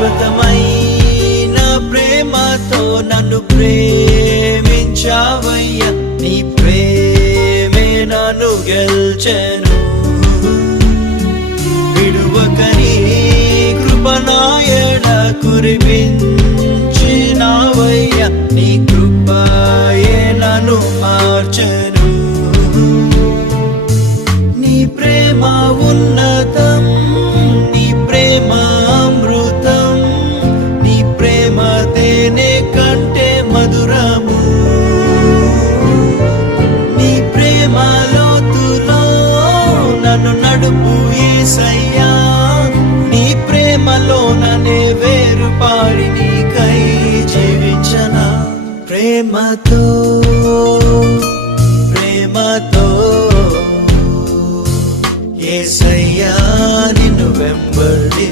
శాశ్వతమైన ప్రేమతో నన్ను ప్రేమించావయ్యా, నీ ప్రేమే నన్ను గెల్చెను. విడువక నీ కృపనాయడ కురిపించినావయ్యా, నీ కృపయే నన్ను మార్చెను. నీ ప్రేమ ఉన్నతం, నీ ప్రేమ అమృతం, నీ ప్రేమ తేనె కంటే మధురము. నీ ప్రేమ లోతులో నన్ను నడుపు యేసయ్యా, నీ ప్రేమలో నన్నే వేరుపారి నీకై జీవించనా. ప్రేమతో ప్రేమతో యేసయ్యా నిన్ను వెంబడి